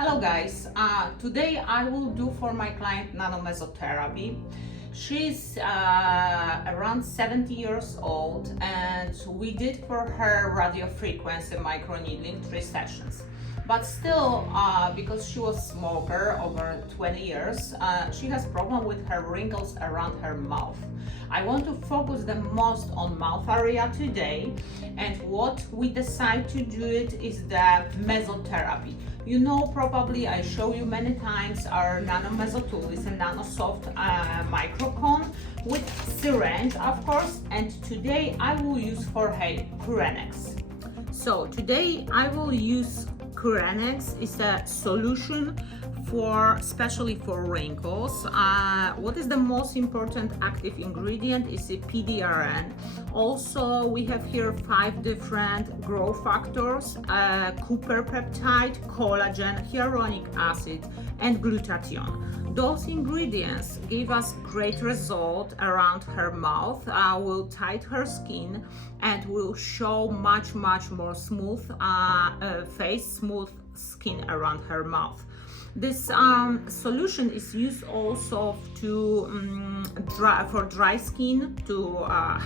Hello guys, today I will do for my client NanoMeso. She's around 70 years old and we did for her radio frequency microneedling 3 sessions. But still, because she was smoker over 20 years, she has problem with her wrinkles around her mouth. I want to focus the most on mouth area today, and what we decide to do it is the mesotherapy. You know, probably I show you many times our NanoMeso tool is a nano soft microcone with syringe, of course, and today I will use for her CureNex. So today I will use CureNex. Is a solution for especially for wrinkles. What is the most important active ingredient is a PDRN. Also, we have here 5 different growth factors: Cooper peptide, collagen, hyaluronic acid, and glutathione. Those ingredients give us great result around her mouth, will tight her skin, and will show much more smooth face, smooth skin around her mouth. This solution is used also to for dry skin, to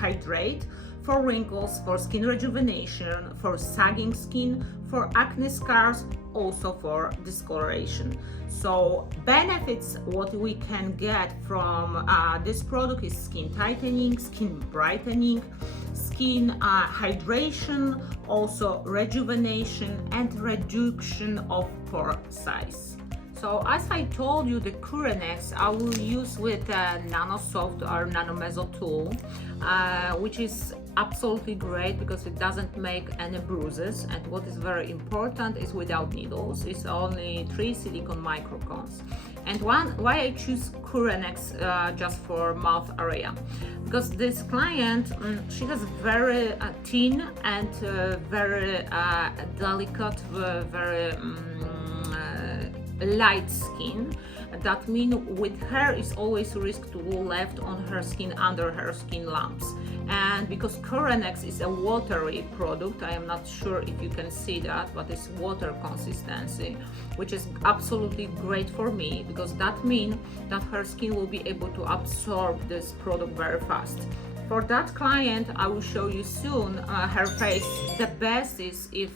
hydrate, for wrinkles, for skin rejuvenation, for sagging skin, for acne scars, also for discoloration. So benefits what we can get from this product is skin tightening, skin brightening, skin hydration, also rejuvenation and reduction of pore size. So as I told you, the CureNex I will use with NanoSoft or NanoMeso tool, which is absolutely great because it doesn't make any bruises, and what is very important is without needles. It's only 3 silicone microcones. And why I choose CureNex just for mouth area, because this client, she has very thin and very delicate, very light skin. That means with her is always risk to go left on her skin, under her skin lumps. And because CureNex is a watery product, I am not sure if you can see that, but it's water consistency, which is absolutely great for me, because that means that her skin will be able to absorb this product very fast. For that client, I will show you soon her face. The best is if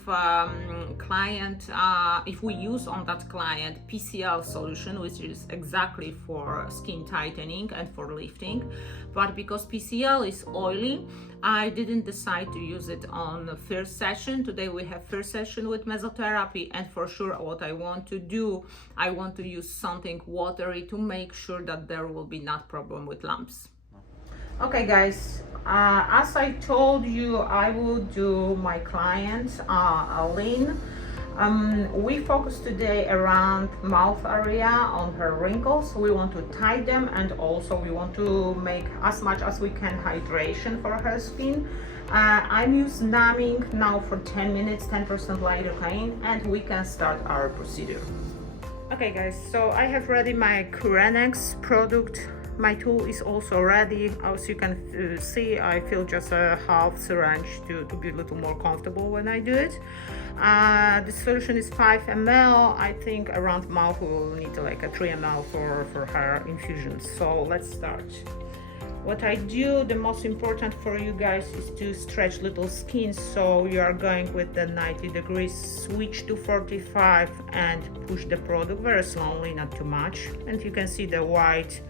if we use on that client PCL solution, which is exactly for skin tightening and for lifting. But because PCL is oily, I didn't decide to use it on the first session. Today we have first session with mesotherapy, and for sure what I want to do, I want to use something watery to make sure that there will be not problem with lumps. Okay guys, as I told you, I will do my client Lynn. We focus today around mouth area on her wrinkles. We want to tie them, and also we want to make as much as we can hydration for her skin. I'm using numbing now for 10 minutes, 10% lidocaine, and we can start our procedure. Okay guys, so I have ready my CureNex product. My tool is also ready. As you can see, I fill just a half syringe to be a little more comfortable when I do it. The solution is 5 ml. I think around mouth we will need like a 3 ml for her infusions. So let's start. What I do, the most important for you guys is to stretch little skin. So you are going with the 90 degrees, switch to 45 and push the product very slowly, not too much. And you can see the white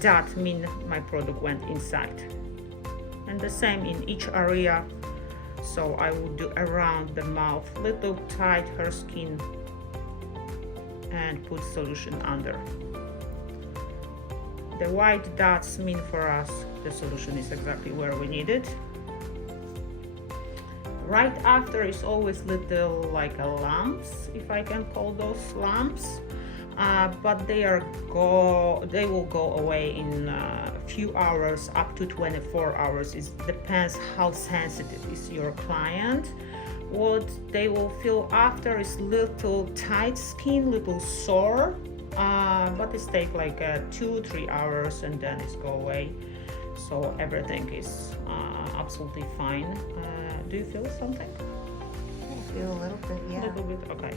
dot mean my product went inside, and the same in each area. So I will do around the mouth, little tight her skin, and put solution under. The white dots mean for us the solution is exactly where we need it. Right after is always little like a lumps, if I can call those lumps. But they will go away in a few hours, up to 24 hours. It depends how sensitive is your client. What they will feel after is little tight skin, little sore, but it takes like 2-3 hours and then it's go away. So everything is absolutely fine. Do you feel something? I feel a little bit, yeah. A little bit, okay.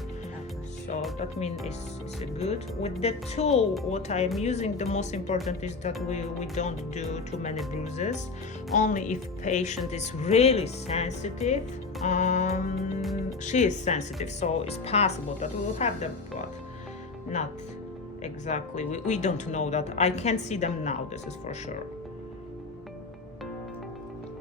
So that means it's good. With the tool, what I am using, the most important is that we don't do too many bruises. Only if patient is really sensitive. She is sensitive, so it's possible that we will have them, but not exactly. We don't know that. I can't see them now, this is for sure.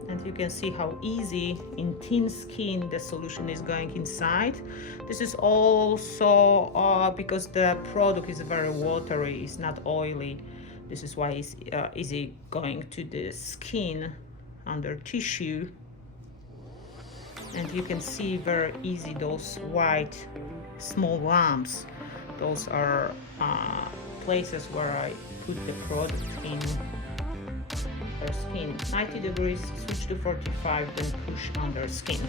And you can see how easy in thin skin the solution is going inside. This is also because the product is very watery, it's not oily. This is why it's easy going to the skin under tissue. And you can see very easy those white small lumps. Those are places where I put the product in her skin. 90 degrees, switch to 45, then push under skin.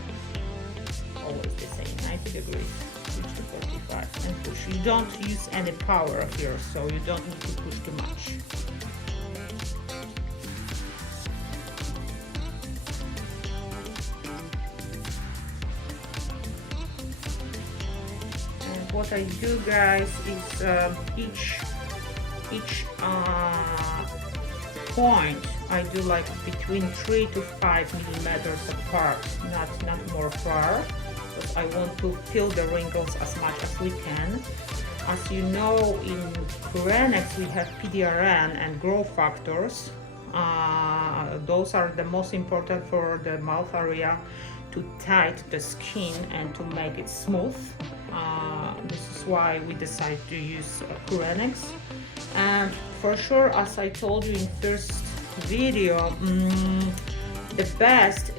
Always the same, 90 degrees, switch to 45 and push. You don't use any power here, so you don't need to push too much. And what I do, guys, is each point I do like between 3 to 5 millimeters apart, not more far, because I want to fill the wrinkles as much as we can. As you know, in CureNex we have PDRN and growth factors. Those are the most important for the mouth area to tighten the skin and to make it smooth. This is why we decided to use CureNex. And for sure, as I told you in first video, the best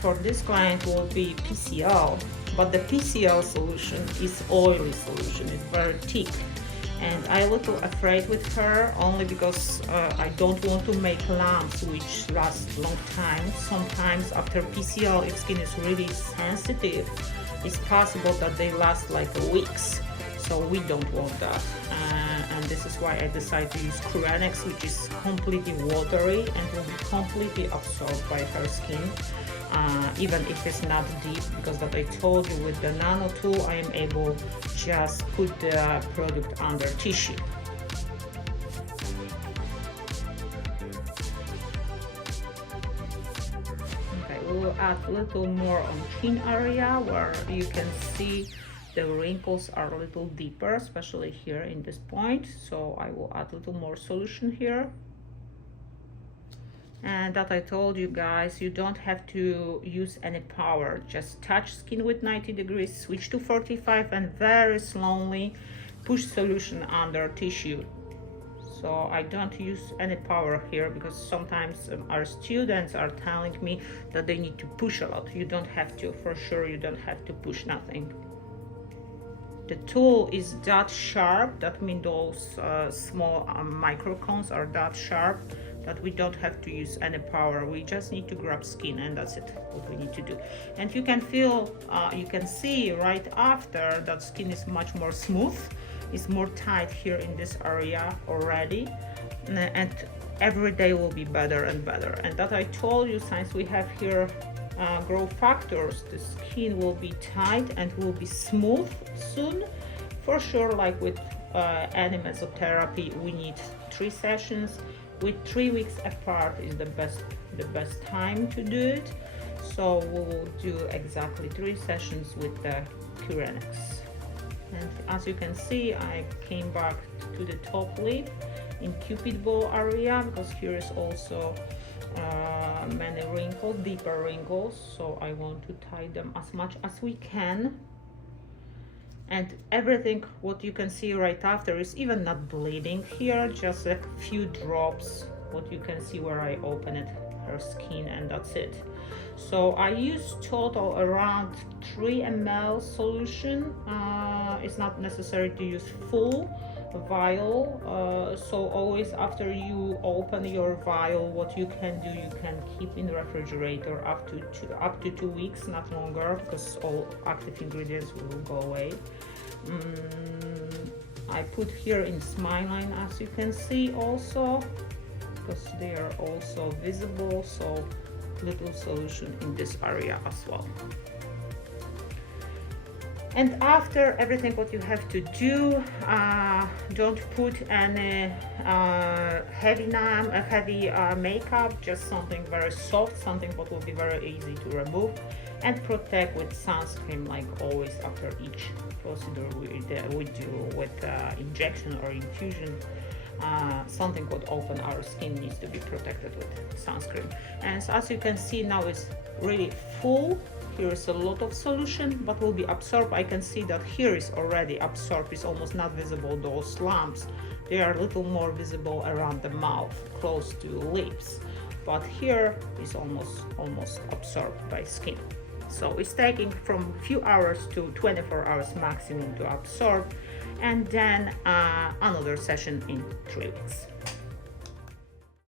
for this client will be PCL, but the PCL solution is oily solution, it's very thick, and I'm a little afraid with her only because I don't want to make lumps which last long time. Sometimes after PCL, if skin is really sensitive, it's possible that they last like weeks, so we don't want that. And this is why I decided to use CureNex, which is completely watery and will be completely absorbed by her skin, even if it's not deep, because that I told you with the nano tool I am able just put the product under tissue. Okay, we will add a little more on chin area where you can see the wrinkles are a little deeper, especially here in this point, so I will add a little more solution here. And that I told you guys, you don't have to use any power, just touch skin with 90 degrees, switch to 45 and very slowly push solution under tissue. So I don't use any power here because sometimes our students are telling me that they need to push a lot. You don't have to, for sure you don't have to push nothing. The tool is that sharp, that means those small micro cones are that sharp that we don't have to use any power. We just need to grab skin and that's it, what we need to do. And you can feel, you can see right after that skin is much more smooth. It's more tight here in this area already. And every day will be better and better. And that I told you, since we have here growth factors, the skin will be tight and will be smooth soon. For sure, like with any mesotherapy, we need 3 sessions. With 3 weeks apart is the best time to do it. So we will do exactly 3 sessions with the CureNex. And as you can see, I came back to the top lip in Cupid bow area because here is also many wrinkles, deeper wrinkles, so I want to tie them as much as we can. And everything what you can see right after is even not bleeding here, just a few drops what you can see where I open it, her skin, and that's it. So I use total around 3 ml solution. It's not necessary to use full vial, so always after you open your vial, what you can do, you can keep in the refrigerator up to 2 weeks, not longer, because all active ingredients will go away. I put here in smile line, as you can see also, because they are also visible, so little solution in this area as well. And after everything what you have to do, don't put any heavy makeup, just something very soft, something what will be very easy to remove, and protect with sunscreen like always after each procedure we do with injection or infusion. Something what open our skin needs to be protected with sunscreen. And so as you can see now it's really full. Here is a lot of solution but will be absorbed. I can see that here is already absorbed, it's almost not visible. Those lumps, they are a little more visible around the mouth, close to lips, but here is almost absorbed by skin. So it's taking from few hours to 24 hours maximum to absorb, and then another session in 3 weeks.